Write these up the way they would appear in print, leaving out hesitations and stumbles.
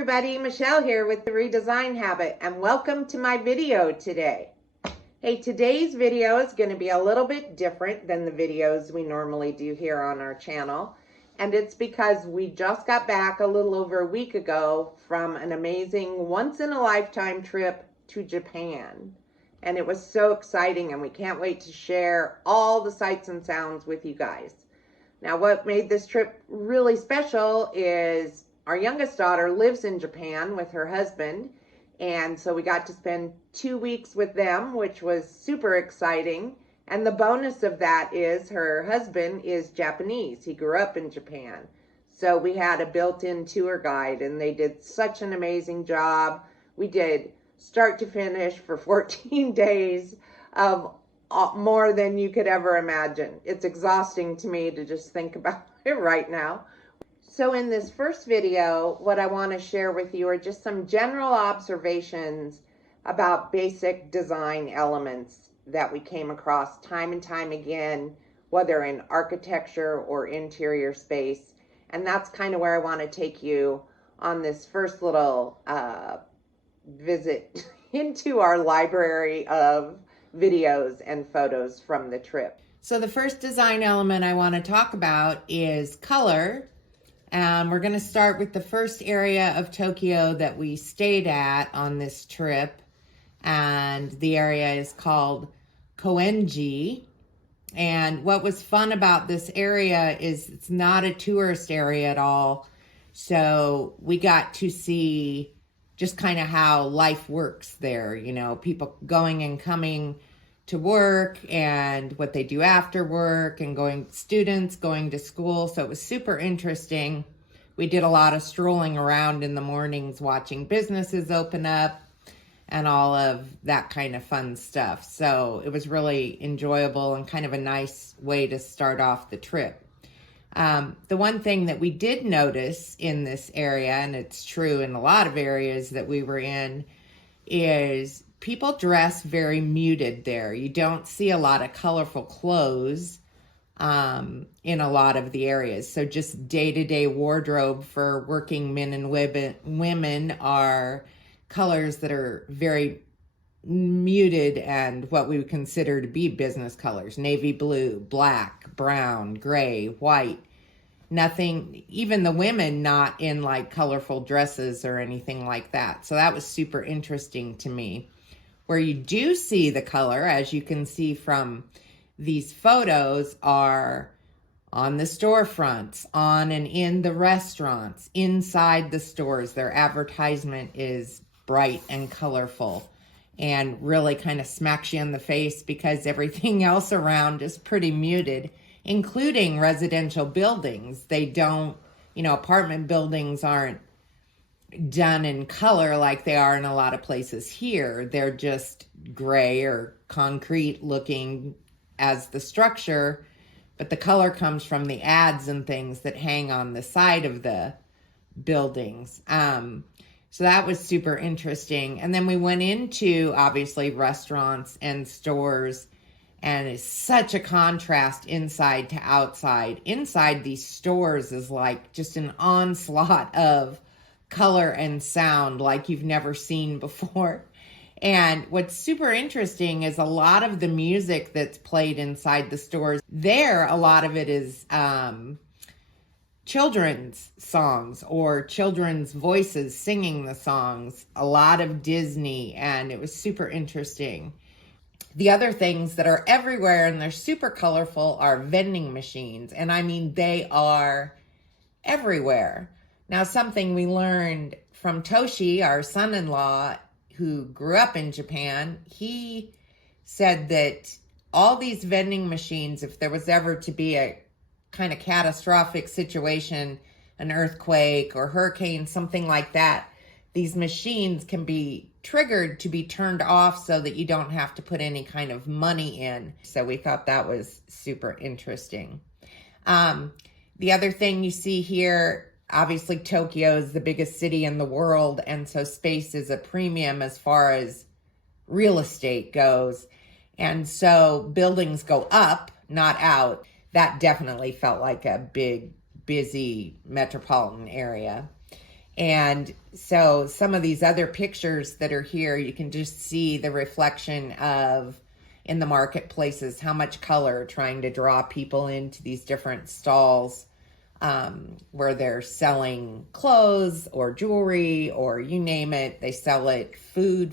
everybody, Michelle here with the Redesign Habit, and welcome to my video today. Hey, today's video is going to be a little bit different than the videos we normally do here on our channel, and it's because we just got back a little over a week ago from an amazing once-in-a-lifetime trip to Japan. And it was so exciting, and we can't wait to share all the sights and sounds with you guys. Now, what made this trip really special is our youngest daughter lives in Japan with her husband, and so we got to spend 2 weeks with them, which was super exciting. And the bonus of that is her husband is Japanese. He grew up in Japan. So we had a built-in tour guide, and they did such an amazing job. We did start to finish for 14 days of more than you could ever imagine. It's exhausting to me to just think about it right now. So in this first video, what I want to share with you are just some general observations about basic design elements that we came across time and time again, whether in architecture or interior space. And that's kind of where I want to take you on this first little visit into our library of videos and photos from the trip. So the first design element I want to talk about is color. We're going to start with the first area of Tokyo that we stayed at on this trip. And the area is called Koenji. And what was fun about this area is it's not a tourist area at all. So we got to see just kind of how life works there. You know, people going and coming to work and what they do after work, and students going to school. So it was super interesting. We did a lot of strolling around in the mornings, watching businesses open up and all of that kind of fun stuff. So it was really enjoyable and kind of a nice way to start off the trip. The one thing that we did notice in this area, and it's true in a lot of areas that we were in, is people dress very muted there. You don't see a lot of colorful clothes in a lot of the areas. So just day-to-day wardrobe for working men and women are colors that are very muted and what we would consider to be business colors. Navy blue, black, brown, gray, white. Nothing, even the women not in like colorful dresses or anything like that. So that was super interesting to me. Where you do see the color, as you can see from these photos, are on the storefronts, on and in the restaurants, inside the stores. Their advertisement is bright and colorful and really kind of smacks you in the face because everything else around is pretty muted, including residential buildings. They don't, apartment buildings aren't done in color like they are in a lot of places here. They're just gray or concrete looking as the structure, but the color comes from the ads and things that hang on the side of the buildings. So that was super interesting. And then we went into, obviously, restaurants and stores, and it's such a contrast inside to outside. Inside these stores is like just an onslaught of color and sound like you've never seen before. And what's super interesting is a lot of the music that's played inside the stores there, a lot of it is children's songs or children's voices singing the songs, a lot of Disney, and it was super interesting. The other things that are everywhere and they're super colorful are vending machines. And I mean, they are everywhere. Now, something we learned from Toshi, our son-in-law, who grew up in Japan, he said that all these vending machines, if there was ever to be a kind of catastrophic situation, an earthquake or hurricane, something like that, these machines can be triggered to be turned off so that you don't have to put any kind of money in. So we thought that was super interesting. The other thing you see here, obviously, Tokyo is the biggest city in the world, and so space is a premium as far as real estate goes. And so buildings go up, not out. That definitely felt like a big, busy metropolitan area. And so some of these other pictures that are here, you can just see the reflection of, in the marketplaces, how much color, trying to draw people into these different stalls where they're selling clothes or jewelry or you name it. They sell it. Food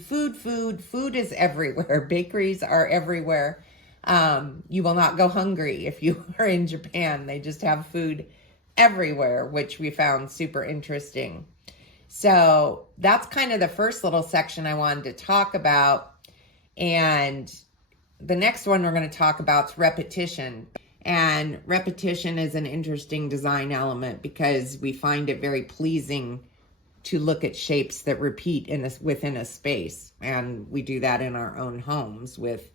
is everywhere. Bakeries are everywhere. You will not go hungry if you are in Japan. They just have food everywhere, which we found super interesting. So that's kind of the first little section I wanted to talk about. And the next one we're going to talk about is repetition. And repetition is an interesting design element because we find it very pleasing to look at shapes that repeat within a space. And we do that in our own homes with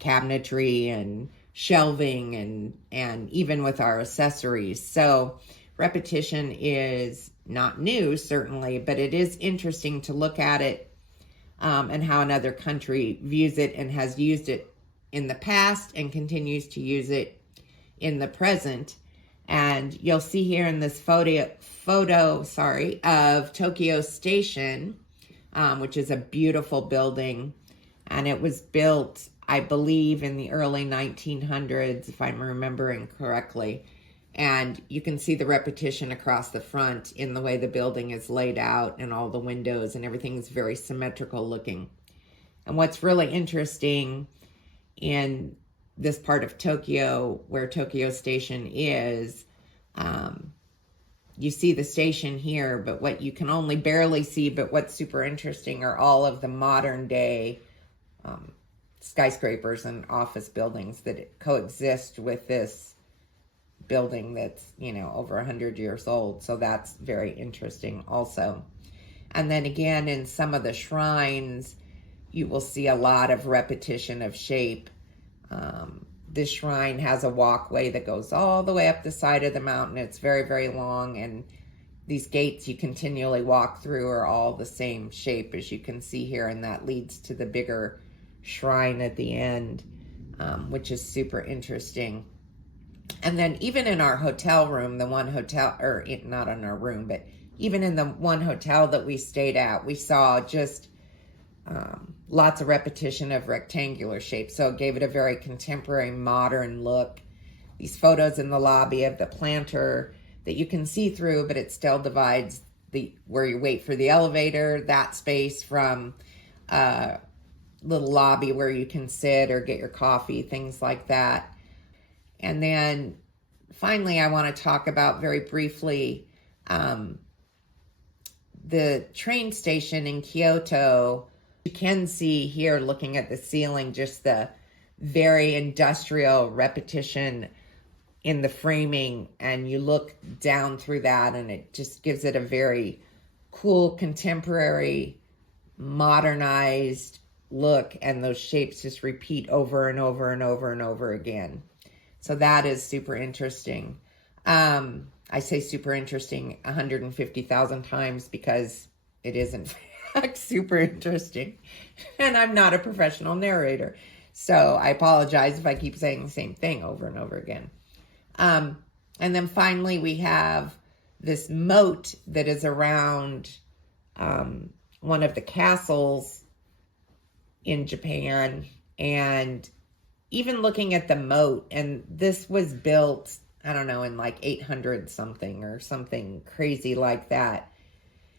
cabinetry and shelving and even with our accessories. So repetition is not new, certainly, but it is interesting to look at it and how another country views it and has used it in the past and continues to use it in the present. And you'll see here in this photo of Tokyo Station, which is a beautiful building. And it was built, I believe, in the early 1900s, if I'm remembering correctly. And you can see the repetition across the front in the way the building is laid out and all the windows and everything is very symmetrical looking. And what's really interesting in this part of Tokyo, where Tokyo Station is, you see the station here, but what you can only barely see, but what's super interesting are all of the modern day skyscrapers and office buildings that coexist with this building that's, over 100 years old. So that's very interesting also. And then again, in some of the shrines, you will see a lot of repetition of shape. This shrine has a walkway that goes all the way up the side of the mountain. It's very, very long, and these gates you continually walk through are all the same shape, as you can see here, and that leads to the bigger shrine at the end, which is super interesting. And then even in our hotel room, the one hotel, or not in our room, but even in the one hotel that we stayed at, we saw just lots of repetition of rectangular shapes. So it gave it a very contemporary, modern look. These photos in the lobby of the planter that you can see through, but it still divides where you wait for the elevator, that space, from a little lobby where you can sit or get your coffee, things like that. And then finally, I want to talk about very briefly the train station in Kyoto. You can see here, looking at the ceiling, just the very industrial repetition in the framing, and you look down through that and it just gives it a very cool, contemporary, modernized look, and those shapes just repeat over and over and over and over again. So that is super interesting. I say super interesting 150,000 times because it is in fact super interesting. And I'm not a professional narrator, so I apologize if I keep saying the same thing over and over again. And then finally, we have this moat that is around one of the castles in Japan. And even looking at the moat, and this was built, I don't know, in like 800 something or something crazy like that.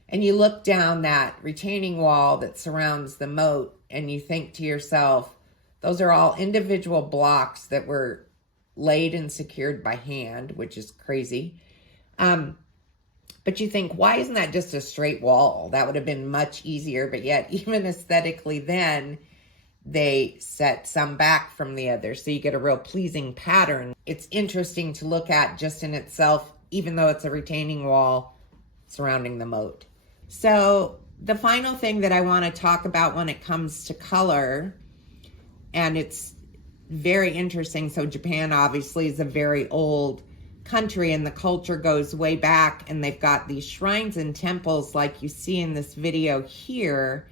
And you look down that retaining wall that surrounds the moat and you think to yourself, those are all individual blocks that were laid and secured by hand, which is crazy. But you think, why isn't that just a straight wall? That would have been much easier. But yet, even aesthetically then, they set some back from the others. So you get a real pleasing pattern. It's interesting to look at just in itself, even though it's a retaining wall surrounding the moat. So the final thing that I want to talk about when it comes to color, and it's very interesting. So Japan obviously is a very old country, and the culture goes way back, and they've got these shrines and temples like you see in this video here,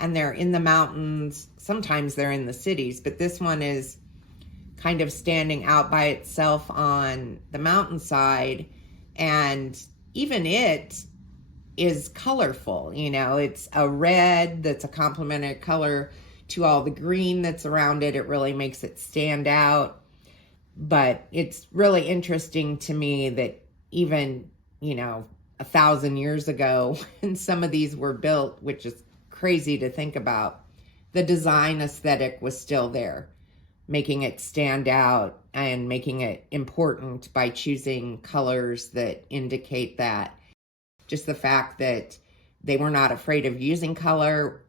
and they're in the mountains. Sometimes they're in the cities, but this one is kind of standing out by itself on the mountainside. And even it is colorful. You know, it's a red that's a complementary color to all the green that's around it. It really makes it stand out. But it's really interesting to me that even, you know, 1,000 years ago, when some of these were built, which is crazy to think about, the design aesthetic was still there, making it stand out and making it important by choosing colors that indicate that. Just the fact that they were not afraid of using color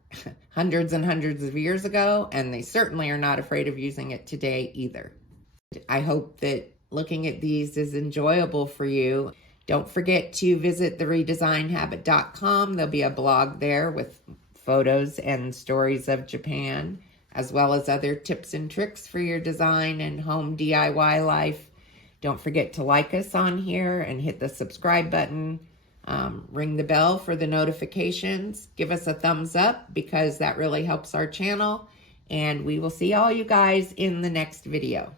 hundreds and hundreds of years ago, and they certainly are not afraid of using it today either. I hope that looking at these is enjoyable for you. Don't forget to visit theredesignhabit.com. There'll be a blog there with photos and stories of Japan, as well as other tips and tricks for your design and home DIY life. Don't forget to like us on here and hit the subscribe button. Ring the bell for the notifications. Give us a thumbs up because that really helps our channel. And we will see all you guys in the next video.